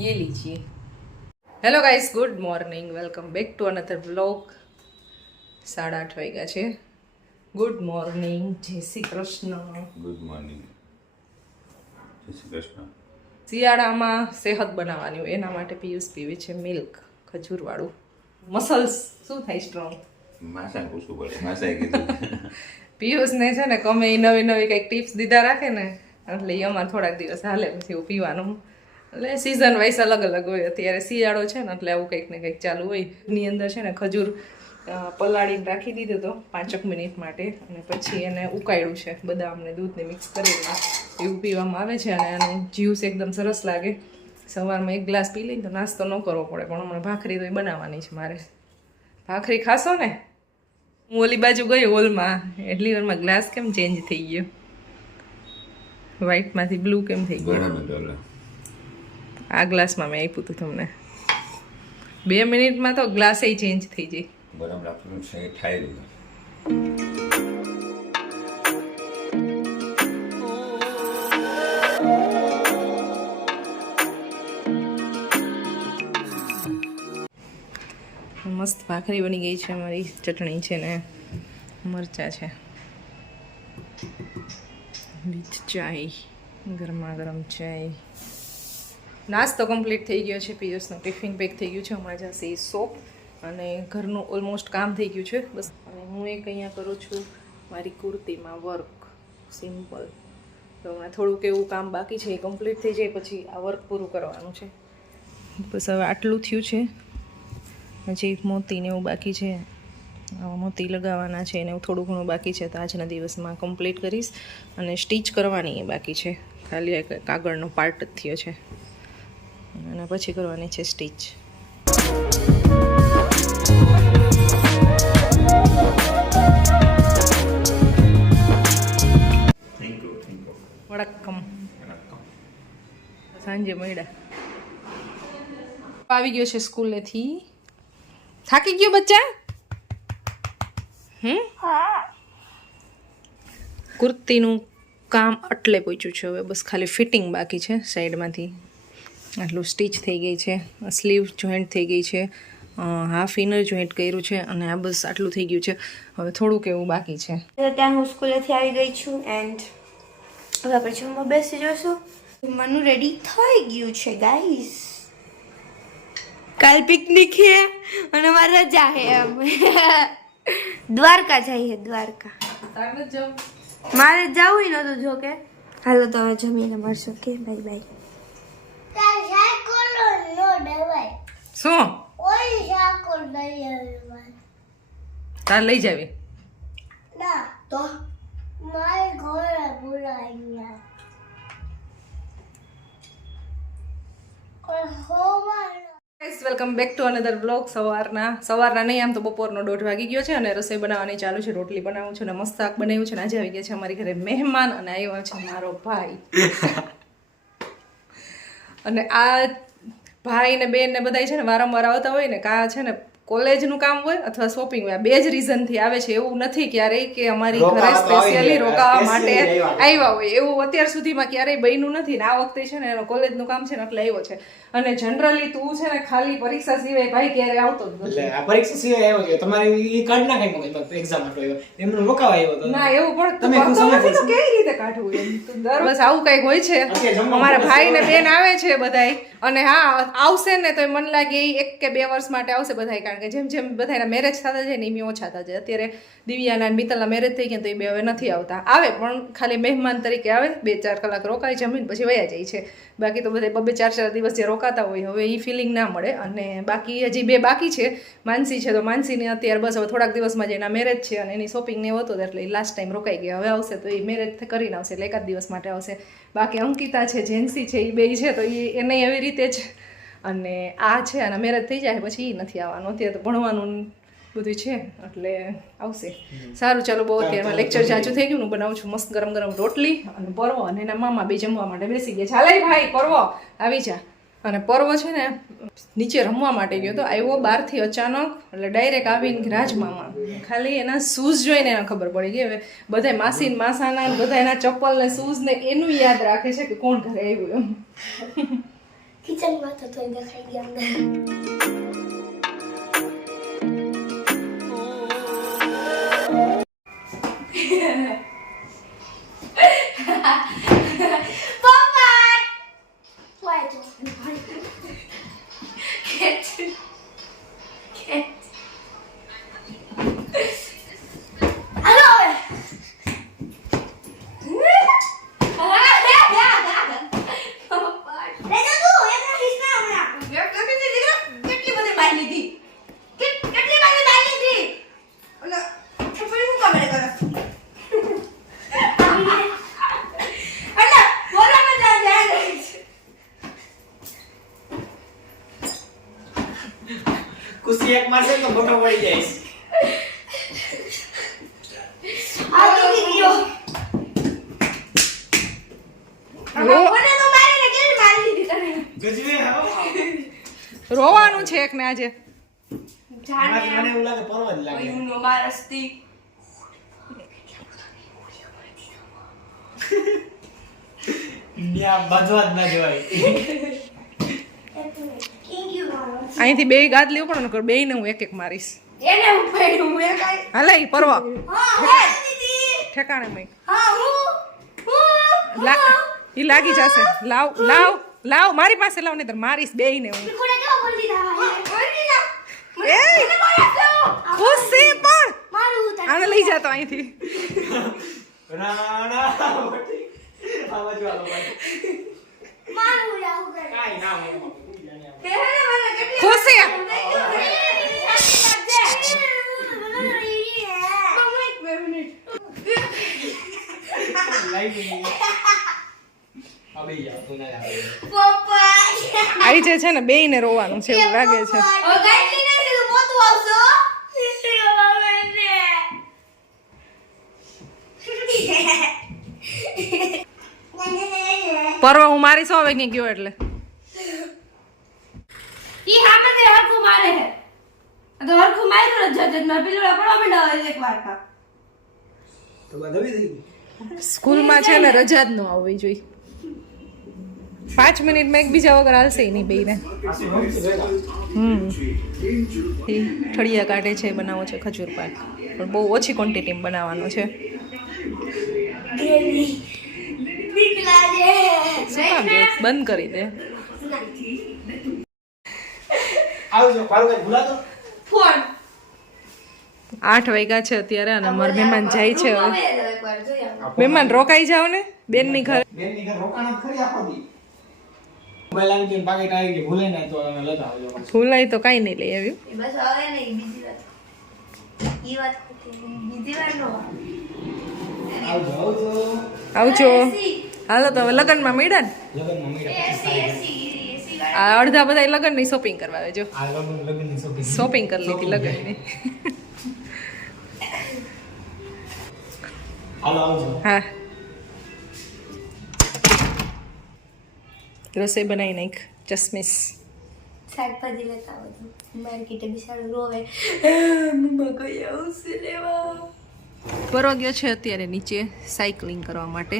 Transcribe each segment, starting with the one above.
ये लीजिए hello guys good morning welcome back to another blog સાડા આઠ વાગ્યા છે ગુડ મોર્નિંગ જય શ્રી કૃષ્ણ ગુડ મોર્નિંગ જય શ્રી કૃષ્ણ શિયાળામાં સેહત બનાવવાની હોય એના માટે પિયુષ પીવે છે મિલ્ક ખજૂરવાળું મસલ્સ શું થાય સ્ટ્રોંગ માસાને પૂછવું પડે માસાએ કીધું પિયુષને છે ને ગમે એ નવી નવી કંઈક ટિપ્સ દીધા રાખે ને એટલે એ અમારે થોડાક દિવસ હાલે પછી એવું પીવાનું એટલે સિઝન વાઇઝ અલગ અલગ હોય. અત્યારે શિયાળો છે ને એટલે આવું કંઈક ને કંઈક ચાલુ હોય. એની અંદર છે ને ખજૂર પલાળીને રાખી દીધો તો પાંચક મિનિટ માટે અને પછી એને ઉકાળ્યું છે. બદામને, દૂધને મિક્સ કરીને એવું પીવામાં આવે છે અને એનું જ્યુસ એકદમ સરસ લાગે. સવારમાં એક ગ્લાસ પી લઈને તો નાસ્તો ન કરવો પડે, પણ હમણાં ભાખરી તો એ બનાવવાની છે મારે. ભાખરી ખાશો ને? હું ઓલી બાજુ ગઈ હોલમાં, એટલી વારમાં ગ્લાસ કેમ ચેન્જ થઈ ગયો? વ્હાઇટમાંથી બ્લુ કેમ થઈ ગયો? આ ગ્લાસમાં મેં આપ્યું હતું તમને. બે મિનિટમાં તો ગ્લાસ ચેન્જ થઈ જાય. ગરમ રાખવાનું છે થાય મસ્ત ભાખરી બની ગઈ છે અમારી ચટણી છે ને. મરચાં છે. વિથ ચાય ગરમા ગરમ ચાય. નાસ્તો કમ્પ્લીટ થઈ ગયો છે, પિયુષનો ટિફિન પેક થઈ ગયું છે, હમણાં જશે એ શોપ અને ઘરનું ઓલમોસ્ટ કામ થઈ ગયું છે, બસ. અને હું એક અહીંયા કરું છું, મારી કુર્તીમાં વર્ક સિમ્પલ તો હમણાં થોડુંક એવું કામ બાકી છે, એ કમ્પ્લીટ થઈ જાય, પછી આ વર્ક પૂરું કરવાનું છે. બસ હવે આટલું થયું છે. હજી મોતીને એવું બાકી છે. મોતી લગાવવાના છે ને એવું થોડું ઘણું બાકી છે, તો આજના દિવસમાં કમ્પ્લીટ કરીશ. અને સ્ટીચ કરવાની એ બાકી છે. ખાલી કાગળનો પાર્ટ જ થયો છે. અને પછી કરવાની છે સ્ટીચ. વડક્કમ સાંજે મળ્યા. આવી ગયો છે સ્કૂલેથી. થાકી ગયો બચ્ચા? હમ? કુર્તીનું કામ એટલે પહોંચ્યું છે હવે. બસ ખાલી ફિટિંગ બાકી છે સાઈડમાંથી. આટલું સ્ટીચ થઈ ગઈ છે સ્લીવ જોઈન્ટ થઈ ગઈ છે હાફ ઇનર જોઈન્ટ કર્યું છે અને આ બસ આટલું થઈ ગયું છે. હવે થોડુંક એવું બાકી છે. ત્યાં હું સ્કૂલેથી આવી ગઈ છું એન્ડ હવે આપણે જમવા બેસી જશું જમવાનું રેડી થઈ ગયું છે ગાઈસ કાલ પિકનિક છે અને મારે રજા છે એમ. દ્વારકા જઈએ દ્વારકા. મારે જવું નતું જો કે હાલો તો હવે જમીને મળશું. કે બાય બાય શું? તાર લઈ જાવી? તો welcome back to another blog સવારના સવારના નહીં આમ તો બપોરનો દોઢ વાગી ગયો છે અને રસોઈ બનાવવાની ચાલુ છે રોટલી બનાવું છું અને મસ્ત શાક બનાવ્યું છે અને આજે આવી ગયા છે અમારી ઘરે મહેમાન અને આવ્યો છે મારો ભાઈ. અને આ ભાઈ ને બેન ને બધા છે ને વારંવાર આવતા હોય ને કા છે ને કોલેજનું કામ હોય અથવા શોપિંગ હોય બે જ રીઝનથી આવે છે. એવું નથી ક્યારેય કે અમારી ઘરે સ્પેશિયલી રોકાવા માટે આવ્યા હોય. એવું અત્યાર સુધીમાં ક્યારેય બન્યું નથી ને આ વખતે છે ને એનો કોલેજનું કામ છે ને એટલે આવ્યો છે. અને જનરલી તું છે ને ખાલી પરીક્ષા સિવાય ભાઈ ક્યારે આવતો જ નથી. આ પરીક્ષા સિવાય આવ્યો છે. તમારે એ કાઢ ના કઈ એક્ઝામ હતો આવ્યો. એમનો રોકાવા આવ્યો હતો ના એવું પણ તમે નથી તો કેવી રીતે કાઢવું એમ? તું દર બસ આવું કંઈક હોય છે. અમારા ભાઈ ને બેન આવે છે બધાય. અને હા આવશે ને તો મને લાગે એક કે બે વર્ષ માટે આવશે બધાય કારણ કે જેમ જેમ બધાના મેરેજ થતા જાય ને એમ ઓછા થતા જાય. અત્યારે દિવ્યાના અને મિત્તલના મેરેજ થઈ ગયા તો એ બે હવે નથી આવતા. આવે પણ ખાલી મહેમાન તરીકે આવે બે ચાર કલાક રોકાય જમીન પછી વયા જાય છે. બાકી તો બધા બબે ચાર ચાર દિવસ જે રોકાતા હોય હવે એ ફિલિંગ ના મળે. અને બાકી હજી બે બાકી છે. માનસી છે તો માનસીને અત્યારે બસ હવે થોડાક દિવસમાં જ એના મેરેજ છે અને એની શોપિંગ ને હતું એટલે લાસ્ટ ટાઈમ રોકાઈ ગયા. હવે આવશે તો એ મેરેજ કરીને આવશે એટલે એકાદ દિવસ માટે આવશે. બાકી અંકિતા છે, જેન્સી છે એ બે છે તો એ એને એવી રીતે જ અને આ છે અને મેરેજ થઈ જાય પછી એ નથી આવવાનું. અત્યારે તો ભણવાનું બધું છે એટલે આવશે. સારું ચાલો બહુ અત્યારમાં લેક્ચર જાજુ થઈ ગયું હું બનાવું છું મસ્ત ગરમ ગરમ રોટલી અને પરવો અને એના મામા બે જમવા માટે બેસી ગયા ચાલે ભાઈ પરવો. આવી જા. અને પર્વ છે ને નીચે રમવા માટે ગયો તો આવ્યો બહારથી અચાનક એટલે ડાયરેક્ટ આવીને રાજમામા. ખાલી એના શૂઝ જોઈને એને ખબર પડી ગઈ. હવે બધા માસી માસાના ને બધા એના ચપ્પલ ને શૂઝ ને એનું યાદ રાખે છે કે કોણ ઘરે આવ્યું એમ. કિચનમાં તો તોય દેખાઈ ગયા અંદર પપ્પા વાય તો કેટ કેટ હાલો પપ્પા લે તો તું એક રાખીશ ના હમણાં એક રાખીશ દીકરા કેટલી બધી બાઈ લીધી કેટ- કેટલી બધી બાઈ લીધી ઓલા છોકરી હું કામ કરે અલા બોલવામાં ધ્યાન ધ્યાન રહે છે ખુશી એક મારશે તો મોટો પડી જઈશ આ દીદી ગયો રો- મને તો મારીને કેવી મારી લીધી તને ગજવે હા રોવાનું છે એક ને આજે મને મને એવું લાગે પરવા જ લાગે યુનો મારસ્તી ન્યા બાજવા જ ના જવાય અહીંથી બે ગાદ લેવું પડે નકર બે ને હું એક એક મારીશ. એને હું પડ્યું હું એક હાલે ઈ પરવા. હા હા દીદી. ઠેકાણે મેં હા હું હું ઈ લાગી જશે. લાવ લાવ લાવ મારી પાસે લાવ નહીં મારીશ બે ને હું કોને કેવો બોલી દીધા? બોલી દીધા. એ! મને મારા ખુશી પણ! આને લઈ જાતો અહીંથી. રાણા વટી. આ બાજુ આલો ભાઈ. મારું યાવું કરે કાંઈ ના હે ખુશી. આઈ જે છે ને બે ને રોવાનું છે એવું લાગે છે પરવા હું મારી સો વાગે ગયો એટલે ઈ હામે તે હરખું મારે હે. આ તો હરખું માર્યું જ જજમાં પીલુડા પડવા માંડ્યા એક વાર કા તો બધવી થઈ ગઈ. સ્કૂલમાં છે ને રજા જ ન આવવી જોઈએ. પાંચ મિનિટમાં એકબીજા વગર હાલશે નહીં બેને? હમ. એ ઠળિયા કાઢે છે બનાવો છે ખજૂર પાક. પણ બહુ ઓછી ક્વોન્ટિટીમાં બનાવવાનો છે? બંધ કરી દે. આવજો મારું કઈ ભૂલાતો? ફોન. આઠ વાગ્યા છે અત્યારે અને અમારા મહેમાન જાય છે હવે. એકવાર જોઈ આવો. મહેમાન રોકાઈ જાવ ને બેનની ઘરે. બેનની ઘર રોકાણ જ ખરી આખો દી. મોબાઈલ આવી ગયો પાકેટ આવી ગયું ભૂલે ના તો અમે લેતા આવજો. ભૂલાય તો કાંઈ નહીં લઈ આવ્યું. બસ હવે નહીં બીજી વાત. ઈ વાત બીજી વાર નો આવજો આવજો. આવજો હાલો તો હવે લગ્નમાં મળ્યા ને? લગ્નમાં મળ્યા આ અડધા બધા લગ્નની શોપિંગ કરવા આવે જો. શોપિંગ કરી લીધી લગ્નની. હા. રસોઈ બનાવી નાખ ચશ્મીસ શાકભાજી લેતા આવજો માર્કેટે બિચારું રોવે મમ્મા કઈ આવશે લેવા? પરવા ગયો છે અત્યારે નીચે સાયકલિંગ કરવા માટે.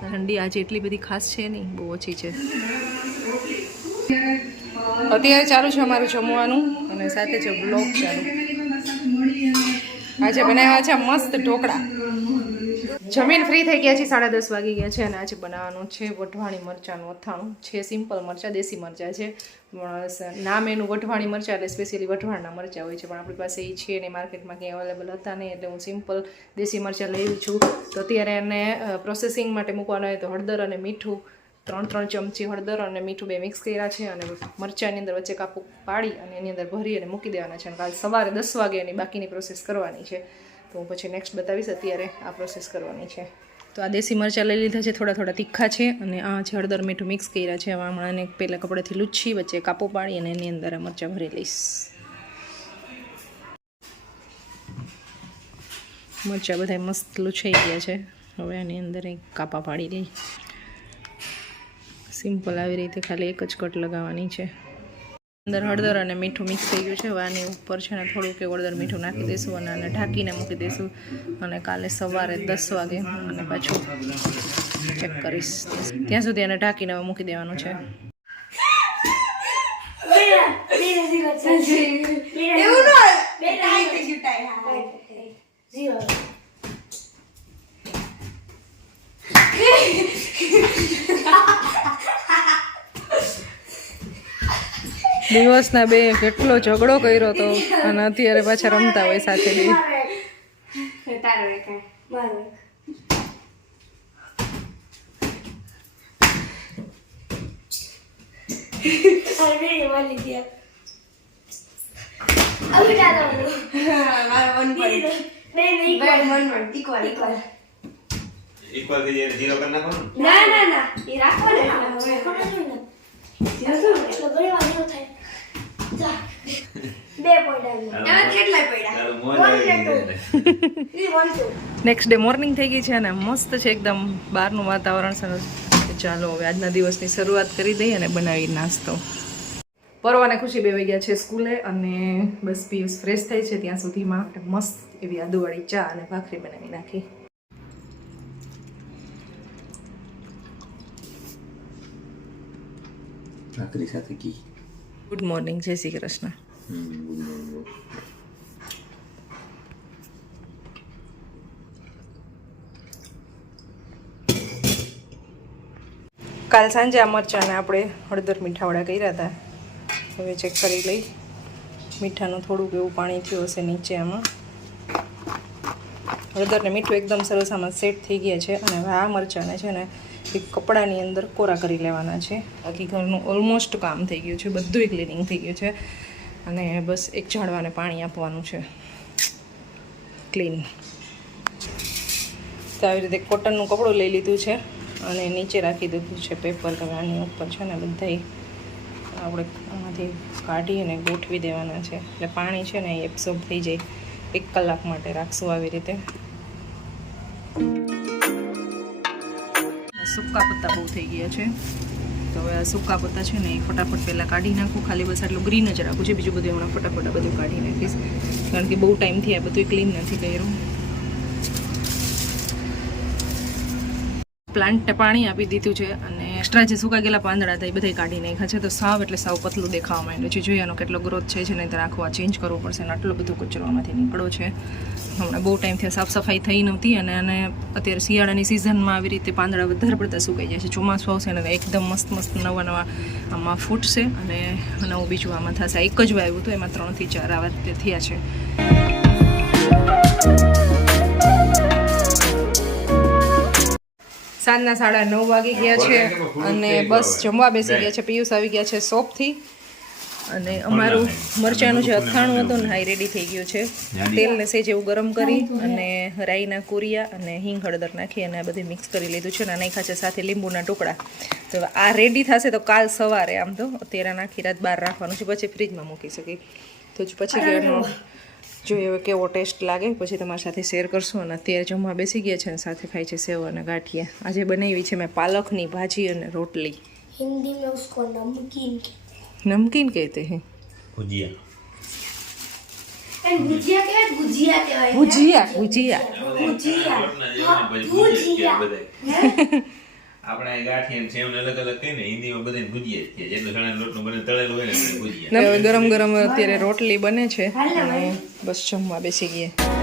ઠંડી આજે એટલી બધી ખાસ છે નહીં બહુ ઓછી છે. અત્યારે ચાલુ છે અમારું જમવાનું અને સાથે છે બ્લોગ ચાલુ. આજે બનાવ્યા છે મસ્ત ઢોકળા. જમીન ફ્રી થઈ ગયા છે, સાડા દસ વાગી ગયા છે અને આજે બનાવવાનું છે વઢવાણી મરચાંનું અથાણું. છે સિમ્પલ મરચાં, દેશી મરચાં છે. નામ એનું વઢવાણી મરચાં એટલે સ્પેશિયલી વઢવાણના મરચાં હોય છે. પણ આપણી પાસે એ છે ને માર્કેટમાં ક્યાંય અવેલેબલ હતા નહીં એટલે હું સિમ્પલ દેશી મરચાં લઈ છું. તો અત્યારે એને પ્રોસેસિંગ માટે મૂકવાનું હોય તો હળદર અને મીઠું ત્રણ ત્રણ ચમચી હળદર અને મીઠું બે મિક્સ કર્યા છે અને મરચાંની અંદર વચ્ચે કાપું પાડી અને એની અંદર ભરી અને મૂકી દેવાના છે. અને કાલ સવારે દસ વાગે એની બાકીની પ્રોસેસ કરવાની છે. તો હું પછી નેક્સ્ટ બતાવીશ, અત્યારે આ પ્રોસેસ કરવાની છે. તો આ દેશી મરચાં લઈ લીધા છે, થોડા થોડા તીખા છે અને આ જે હળદર, મીઠું મિક્સ કર્યા છે હવે હમણાં એને પહેલાં કપડેથી લૂછી, વચ્ચે કાપો પાડી અને એની અંદર આ મરચાં ભરી લઈશ. મરચાં બધા મસ્ત લૂછાઈ ગયા છે. હવે આની અંદર એક કાપા પાડી લઈ. સિમ્પલ આવી રીતે ખાલી એક જ કટ લગાવવાની છે. અંદર હળદર અને મીઠું મિક્સ થઈ ગયું છે. વાની ઉપર છે ને થોડુંક એવું હળદર મીઠું નાખી દઈશું અને આને ઢાંકીને મૂકી દઈશું. અને કાલે સવારે દસ વાગે અને પાછું ચેક કરીશ. ત્યાં સુધી એને ઢાંકીને હવે મૂકી દેવાનું છે. એવું ન હોય. ટાઈ થઈ ગયું, ટાઈ. હા. દિવસના બે કેટલો ઝઘડો કર્યો તો અને અત્યારે પાછા રમતા હોય સાથે બે. ઇક્વલ જીરો કરી નાખો ના ના ના. એ રાખો ને એમાં કેટલાય પડ્યા તારું મોજ આવી ગઈ તને. એ one two. Next day morning થઈ ગઈ છે અને મસ્ત છે એકદમ બહારનું વાતાવરણ સરસ. ચાલો હવે આજના દિવસની શરૂઆત કરી દઈએ અને બનાવી નાસ્તો. પરવા અને ખુશી બે ગયા છે સ્કૂલે અને બસ પીયુસ ફ્રેશ થાય છે ત્યાં સુધીમાં. મસ્ત એવી આદુવાળી ચા અને ભાખરી બનાવી નાખી. ભાખરી સાથે ઘી. ગુડ મોર્નિંગ જય શ્રી કૃષ્ણ. કાલ સાંજે આ મરચાંને આપણે હળદર મીઠાવડા કર્યા હતા. હવે ચેક કરી લઈ. મીઠાનું થોડુંક એવું પાણી થયું હશે નીચે આમાં. હળદર ને મીઠું એકદમ સરસ આમાં સેટ થઈ ગયા છે અને હવે આ મરચાંને છે ને એક કપડાની અંદર કોરા કરી લેવાના છે. બાકી ઘરનું ઓલમોસ્ટ કામ થઈ ગયું છે. બધું ક્લિનિંગ થઈ ગયું છે. અને બસ એક ઝાડવાને પાણી આપવાનું છે. ક્લીન તો આવી રીતે કોટનનું કપડું લઈ લીધું છે અને નીચે રાખી દીધું છે પેપર તમે આની ઉપર છે ને બધાય આપણે આમાંથી કાઢી અને ગોઠવી દેવાના છે. એટલે પાણી છે ને એ એબ્સોર્બ થઈ જાય. એક કલાક માટે રાખશું આવી રીતે. સૂકા પત્તા બહુ થઈ ગયા છે. તો હવે આ સૂકા પત્તા છે ને એ ફટાફટ પહેલાં કાઢી નાખું. ખાલી બસ આટલું ગ્રીન જ રાખું છે. બીજું બધું હમણાં ફટાફટ બધું કાઢી નાખીશ. કારણ કે બહુ ટાઈમથી આ બધું ક્લીન નથી કર્યું. પ્લાન્ટને પાણી આપી દીધું છે અને એક્સ્ટ્રા જે સુકા ગયેલા પાંદડા હતા એ બધા કાઢી નાખ્યા છે. તો સાવ એટલે સાવ પતલું દેખાવા માંડ્યું છે. જોઈએ એનો કેટલો ગ્રોથ છે છે નહીં આખું આ ચેન્જ કરવો પડશે અને આટલો બધો કચરોમાંથી નીકળો છે. હમણાં બહુ ટાઈમથી સાફ સફાઈ થઈ નહોતી અને અને અત્યારે શિયાળાની સિઝનમાં આવી રીતે પાંદડા વધારે પડતા સુકાઈ જાય છે. ચોમાસું આવશે અને એકદમ મસ્ત મસ્ત નવા નવા આમાં ફૂટશે અને નવું બીજું આમાં થશે. એક જ વાવ્યું હતું, એમાં ત્રણથી ચાર આવા રીતે થયા છે. સાંજના સાડા નવ વાગી ગયા છે અને બસ જમવા બેસી ગયા છે. પિયુષ આવી ગયા છે શોપથી. અને અમારું મરચાંનું જે અથાણું હતું ને હાઈ રેડી થઈ ગયું છે. તેલને સેજ એવું ગરમ કરી અને રાઈના કુરિયા અને હિંગ હળદર નાખી અને આ બધું મિક્સ કરી લીધું છે અને નાખ્યા છે સાથે લીંબુના ટુકડા. તો આ રેડી થશે તો કાલ સવારે આમ તો. અત્યારે નાખી રાત બહાર રાખવાનું છે. પછી ફ્રીજમાં મૂકી શકી. તો જ પછી એનો જોઈએ હવે કેવો ટેસ્ટ લાગે પછી તમારી સાથે શેર કરશું. અને અત્યારે જમવા બેસી ગયા છે અને સાથે ખાય છે સેવ અને ગાંઠિયા. આજે બનાવી છે મેં પાલકની ભાજી અને રોટલી. નમકીન નમકીન કહેતે હે. ભુજિયા. ભુજિયા કહેવાય ભુજિયા ભુજિયા ભુજિયા. ભુજિયા. આપણે ગાંઠિયા ને સેવને અલગ અલગ કહીને હિન્દીમાં બધાને ભુજિયા જ કહે જેટલો ચણાનો લોટનું બને તળેલું હોય ને ભુજિયા. ને હવે ગરમ ગરમ અત્યારે રોટલી બને છે. અને બસ જમવા બેસી ગયા